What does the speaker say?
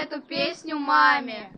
эту песню маме.